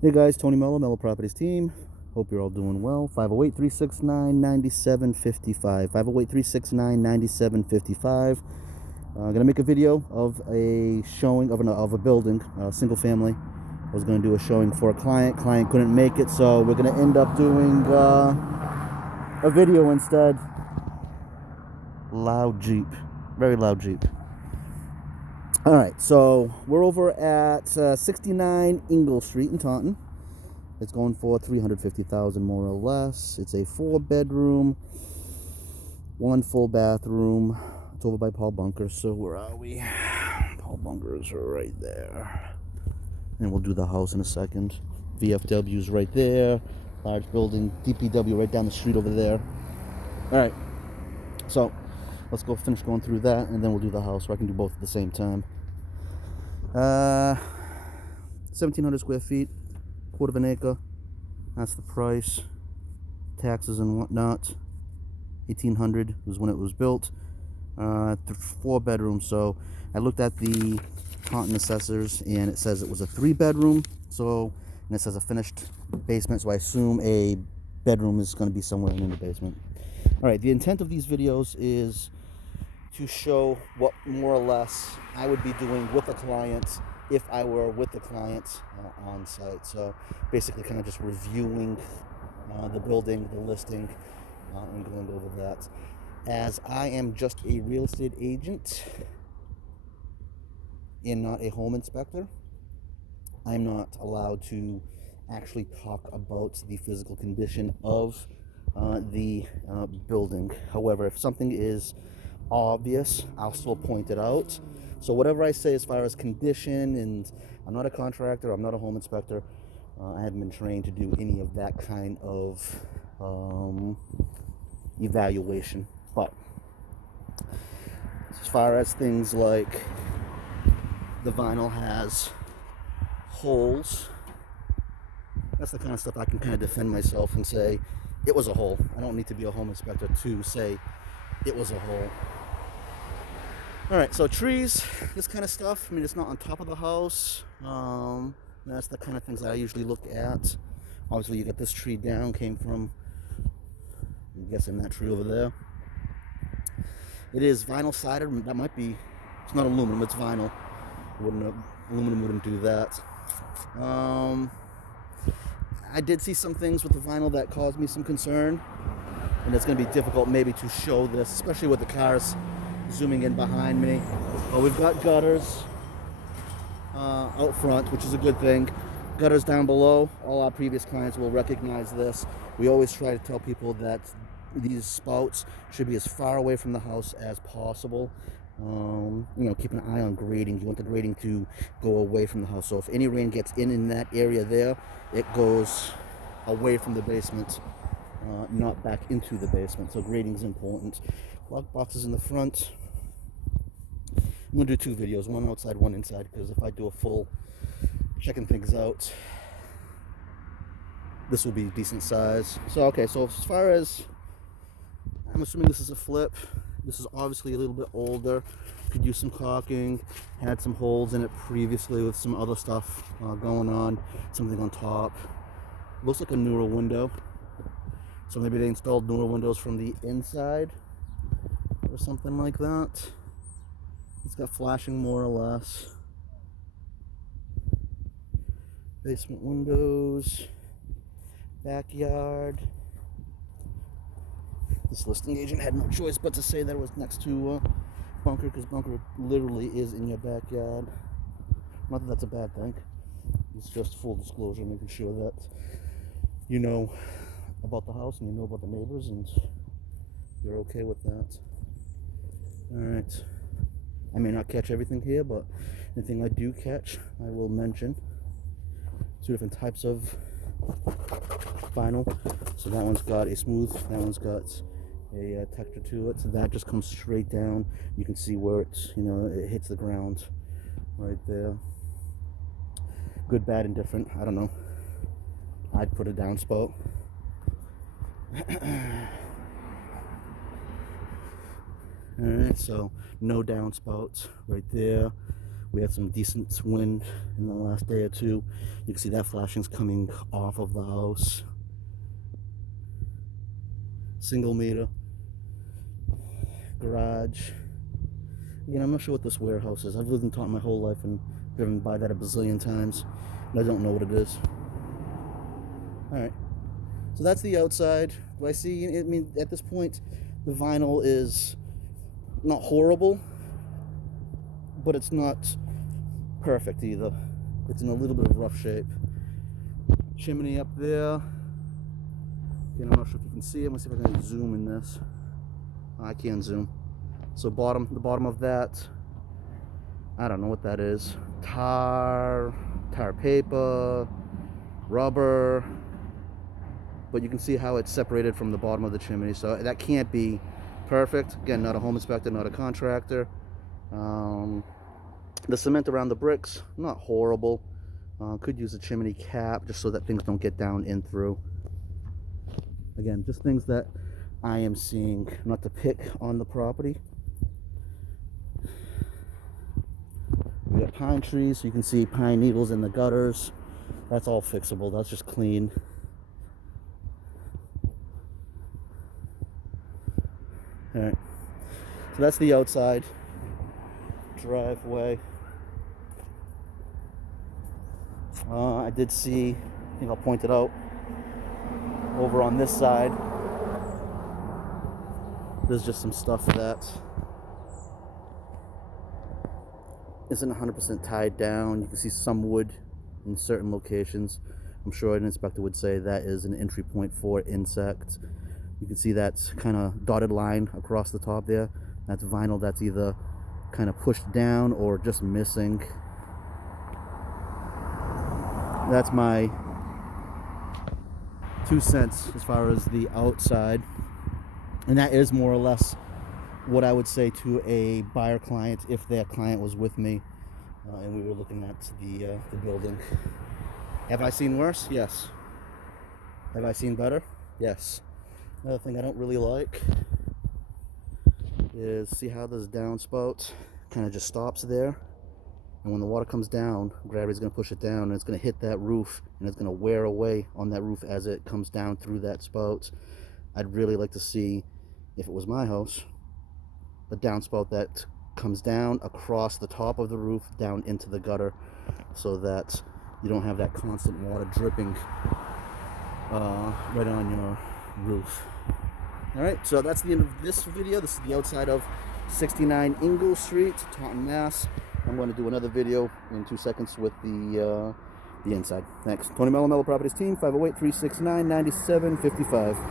Hey guys, Tony Mello Properties team. Hope you're all doing well. 508-369-9755. 508-369-9755. Gonna make a video of a showing of a building, single family. I was gonna do a showing for a client. Client couldn't make it, so we're gonna end up doing a video instead. Loud Jeep, very loud Jeep. All right, so we're over at 69 Ingell Street in Taunton. It's going for $350,000 more or less. It's a 4-bedroom, 1 full bathroom. It's over by Paul Bunkers. So where are we? Paul Bunkers are right there. And we'll do the house in a second. VFW's right there. Large building. DPW right down the street over there. All right. So let's go finish going through that, and then we'll do the house, so I can do both at the same time. 1,700 square feet. Quarter of an acre. That's the price. Taxes and whatnot. 1,800 was when it was built. 4 bedrooms. So I looked at the Taunton assessors, and it says it was a 3-bedroom. So, and it says a finished basement. So I assume a bedroom is going to be somewhere in the basement. All right. The intent of these videos is to show what more or less I would be doing with a client if I were with the client on site. So basically kind of just reviewing the building, the listing, and going over that. As I am just a real estate agent and not a home inspector, I'm not allowed to actually talk about the physical condition of the building. However, if something is obvious, I'll still point it out. So whatever I say as far as condition, and I'm not a contractor, I'm not a home inspector, I haven't been trained to do any of that kind of evaluation. But as far as things like the vinyl has holes, that's the kind of stuff I can kind of defend myself and say it was a hole. I don't need to be a home inspector to say it was a hole. All right, so trees, this kind of stuff. I mean, it's not on top of the house. That's the kind of things that I usually look at. Obviously, you got this tree down, came from, I'm guessing, that tree over there. It is vinyl sided. That might be, it's not aluminum, it's vinyl. Aluminum wouldn't do that. I did see some things with the vinyl that caused me some concern, and it's going to be difficult maybe to show this, especially with the cars zooming in behind me. But we've got gutters out front, which is a good thing. Gutters down below. All our previous clients will recognize this. We always try to tell people that these spouts should be as far away from the house as possible. Keep an eye on grading. You want the grading to go away from the house. So if any rain gets in that area there, it goes away from the basement, not back into the basement. So grading is important. Lock boxes in the front. I'm going to do 2 videos, one outside, one inside, because if I do a full checking things out, this will be decent size. So, okay, so as far as, I'm assuming this is a flip. This is obviously a little bit older. Could use some caulking. Had some holes in it previously with some other stuff going on. Something on top. Looks like a newer window. So maybe they installed newer windows from the inside or something like that. It's got flashing more or less. Basement windows. Backyard. This listing agent had no choice but to say that it was next to Bunker, because Bunker literally is in your backyard. Not that that's a bad thing. It's just full disclosure, making sure that you know about the house and you know about the neighbors, and you're okay with that. Alright. I may not catch everything here, but anything I do catch, I will mention. 2 different types of vinyl. So that one's got a smooth, that one's got a texture to it. So that just comes straight down. You can see where it's, it hits the ground right there. Good, bad, and different. I don't know. I'd put a downspout. Alright, so no downspouts right there. We had some decent wind in the last day or two. You can see that flashing's coming off of the house. Single meter. Garage. Again, I'm not sure what this warehouse is. I've lived in Taunton my whole life and driven by that a bazillion times, and I don't know what it is. Alright, so that's the outside. Do I see, I mean, at this point, the vinyl is not horrible, but it's not perfect either. It's in a little bit of rough shape. Chimney up there. Again, I'm not sure if you can see it. Let's see if I can zoom in this. I can zoom. So the bottom of that, I don't know what that is. Tar paper, rubber, but you can see how it's separated from the bottom of the chimney. So that can't be perfect. Again, not a home inspector, not a contractor. The cement around the bricks, not horrible. Could use a chimney cap just so that things don't get down in through. Again, just things that I am seeing, not to pick on the property. We got pine trees, so you can see pine needles in the gutters. That's all fixable. That's just clean. All right, so that's the outside driveway. I did see, I think I'll point it out, over on this side, there's just some stuff that isn't 100% tied down. You can see some wood in certain locations. I'm sure an inspector would say that is an entry point for insects. You can see that kind of dotted line across the top there. That's vinyl that's either kind of pushed down or just missing. That's my 2 cents as far as the outside. And that is more or less what I would say to a buyer client if their client was with me and we were looking at the building. Have I seen worse? Yes. Have I seen better? Yes. Another thing I don't really like is, see how this downspout kind of just stops there, and when the water comes down, gravity's going to push it down and it's going to hit that roof and it's going to wear away on that roof as it comes down through that spout. I'd really like to see, if it was my house, the downspout that comes down across the top of the roof down into the gutter, so that you don't have that constant water dripping right on your roof. Alright, so that's the end of this video. This is the outside of 69 Ingell Street, Taunton, Mass. I'm going to do another video in 2 seconds with the inside. Thanks. Tony Mello, Mello Properties team, 508-369-9755.